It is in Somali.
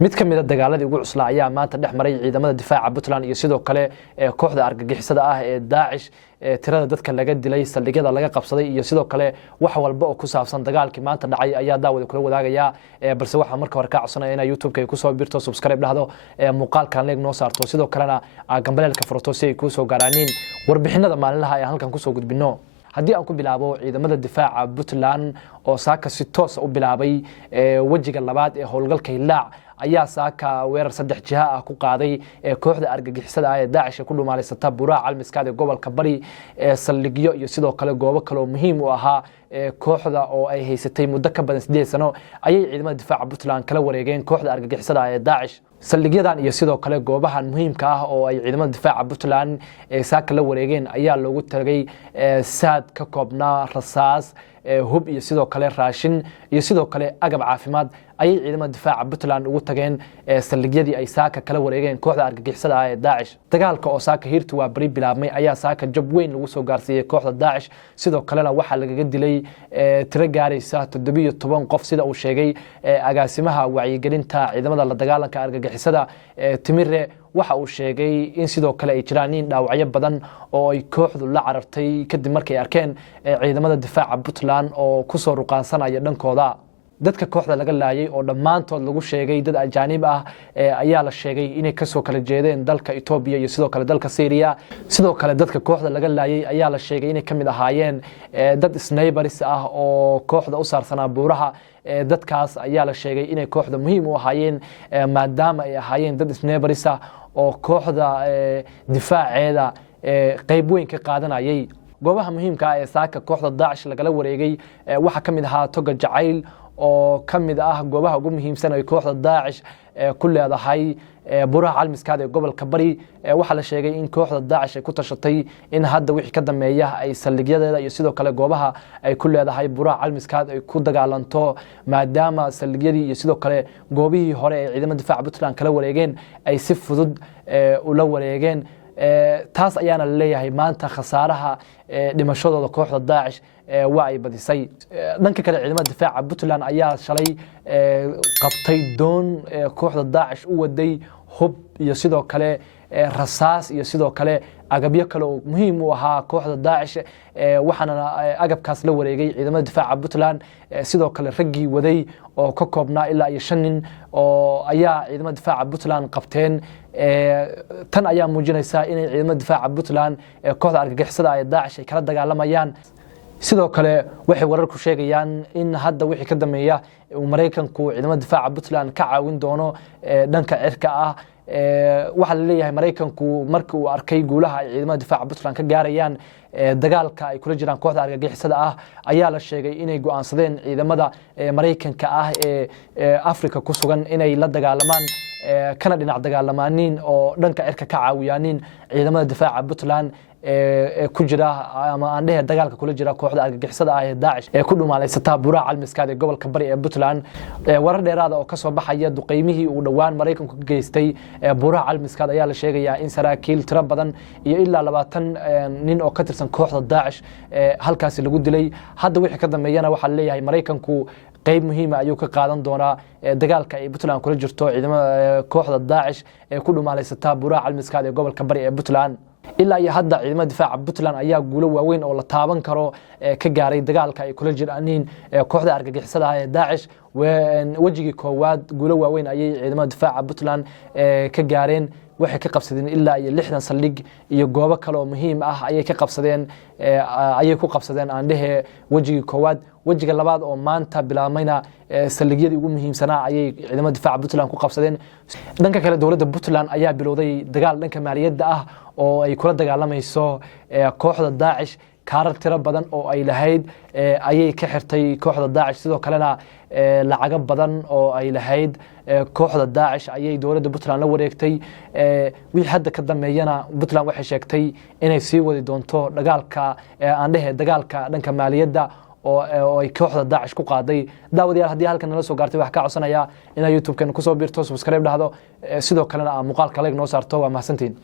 mid ka mid ah dagaaladii ugu cuslaa ayaa maanta dhex maray ciidamada difaaca Puntland iyo sidoo kale kooxda argagixisada ah ee Daesh tirada dadka laga dilay saldhigyada laga qabsaday iyo sidoo kale wax walba oo ku saabsan dagaalkii maanta dhacay ayaa daawada kula wadaagaya balse waxa marka hore ka codsanaya in YouTube-ka ku soo biirto subscribe dhahdo muuqaalkan leeg noo saarto sidoo kalena gambaleelka furto si ay ku soo gaaraanin warbixinada maalinlaha ee halkan ku soo gudbino haddii aan ku bilaabo ciidamada difaaca Puntland oo saaka si toos u bilaabay wajiga labaad ee howlgalka Hilaac ayaa saaka weerar saddex jiha ah ku qaaday kooxda argagixisada ah ee Daesh ku dhumaaleysata Buraac Almiskaad ee gobolka Bari saldhigyo iyo sidoo kale goobo kale oo muhiim u ahaa kooxda oo ay haysatay muddo ka badan 8 sano ayay ciidamada difaaca Puntland kala wareegeen kooxda argagixisada ah ee Daesh saldhigyadan iyo sidoo kale goobahan muhiimka ah oo ay ciidamada difaaca Puntland saaka la wareegeen ayaa loogu tagay saad ka koobnaa rasaas hub iyo sidoo kale raashin iyo sidoo kale agab caafimaad ayay ciidamada difaaca Puntland ugu tageen saldhigyadii ay saaka kala wareegeen kooxda argagixisada ah ee Daesh dagaalka oo saaka hiirtu waa bari bilaabmay ayaa saaka jab weyn lagu soo gaarsiiyay kooxda Daesh sidoo kalena waxa laga dilay tiro gaaraysa 17 qof sida uu sheegay agaasimaha wacyigelinta ciidamada la dagaalanka argagixisada Timire waxa uu sheegay in sidoo kale ay jiraan in dhaawacyo badan oo ay kooxdu la carartay kadib markay arkeen ciidamada difaaca Puntland oo ku soo ruqaansanaya dhankooda dadka kooxda laga laayay oo dhamaantood lagu sheegay dad ajaanib ah ayaa la sheegay inay ka soo kala jeedeen dalka Ethiopia iyo sidoo kale dalka Syria sidoo kale dadka kooxda laga laayay ayaa la sheegay inay kamid ahaayeen dad snipers ah oo kooxda u saarsanaa buuraha dadkaas ayaa la sheegay inay kooxda muhiim u ahaayeen maadaama ay ahaayeen dad snipers ah oo kooxda difaaceeda qayb weyn ka qaadanayay goobaha muhiimka ah ee saaka kooxda Daesh lagala wareegay waxa kamid ahaa Toga Jacayl oo kamid ah goobaha ugu muhiimsan ee kooxda Daesh ku leedahay Buraac Almiskaad ee gobolka Bari waxa la sheegay in kooxda Daesh ay ku tashatay in hadda wixii ka dambeeya ay saldhigyadeeda iyo sidoo kale goobaha ay ku leedahay Buraac Almiskaad ay ku dagaalanto maadaama saldhigyadii iyo sidoo kale goobihii hore ee ciidamada difaaca Puntland kala wareegeen ay si fudud u la wareegeen taas ayaana la leeyahay maanta khasaaraha dhimashadooda kooxda Daesh waa ay badisay dhanka kale ciidamada difaaca Puntland ayaa shalay qabtay doon kooxda Daesh u waday hub iyo sidoo kale rasaas iyo sidoo kale agabyo kale oo muhiim u ahaa kooxda Daesh waxaana agabkaas la wareegay ciidamada difaaca Puntland sidoo kale raggii waday oo ka koobnaa ilaa 5 nin oo ayaa ciidamada difaaca Puntland qabteen tan ayaa muujinaysa in ciidamada difaaca Puntland kooxda argagixisada ah ee Daesh ay kala dagaalamayaan sidoo kale waxay wararku sheegayaan in hadda wixii ka dambeeya Mareykanku ciidamada difaaca Puntland ka caawin doono dhanka cirka ah waxa la leeyahay Mareykanku markii uu arkay guulaha ay ciidamada difaaca Puntland ka gaarayaan dagaalka ay kula jiraan kooxda argagixisada ah ayaa la sheegay inay go'aansadeen ciidamada Mareykanka ah ee Afrika ku sugan inay la dagaalamaan kana dhinac dagaalamaaniin oo dhanka cirka ka caawiyaanin ciidamada difaaca Puntland ku jira ama aan dhahay dagaalka kula jira kooxda argagixisada ah ee Daesh ku dhumaaleysata Buraac Almiskaad ee gobolka Bari ee Puntland warar dheeraad ah oo ka soo baxaya duqeymihii uu dhawaan Mareykanku ka geystay Buraac Almiskaad ayaa la sheegayaa in saraakiil tiro badan iyo ilaa 20 nin oo ka tirsan kooxda Daesh halkaas lagu dilay hadda wixii ka dambeeyana waxa la leeyahay Mareykanku qayb muhiim ah ayuu ka qaadan doonaa dagaalka ay Puntland kula jirto ciidamada kooxda Daesh ku dhumaaleysata Buraac Almiskaad ee gobolka Bari ee Puntland ilaa iyo hadda ciidamada difaaca Puntland ayaa guulo waaweyn oo la taaban karo ka gaaray dagaalka ay kula jiraan kooxda argagixisada ah ee Daesh wajigii koowaad guulo waaweyn ayay ciidamada difaaca Puntland ka gaareen waxay ka qabsadeen ilaa iyo 60 saldhig iyo goobo kale oo muhiim ah ayay ku qabsadeen aan dhahe wajigii koowaad wajiga labaad oo maanta bilaabmayna saldhigyadii ugu muhiimsanaa ayay ciidamada difaaca Puntland ku qabsadeen dhanka kale dawladda Puntland ayaa bilowday dagaal dhanka maaliyadda ah oo ay kula dagaalamayso kooxda Daesh kaarar tiro badan oo ay lahayd ayay ka xirtay kooxda Daesh sidoo kalena lacago badan oo ay lahayd kooxda Daesh ayay dawladda Puntland la wareegtay wixii hadda ka dambeeyana Puntland waxay sheegtay inay sii wadi doonto dagaalka aan dhahay dagaalka dhanka maaliyadda oo ay kooxda Daesh ku qaaday daawadayaal haddii halkan nala soo gaartay wax ka codsanaya inaad YouTube-kan ku soo biirto subscribe dhahdo sidoo kalena muuqaalka like noo saarto waa mahadsantiin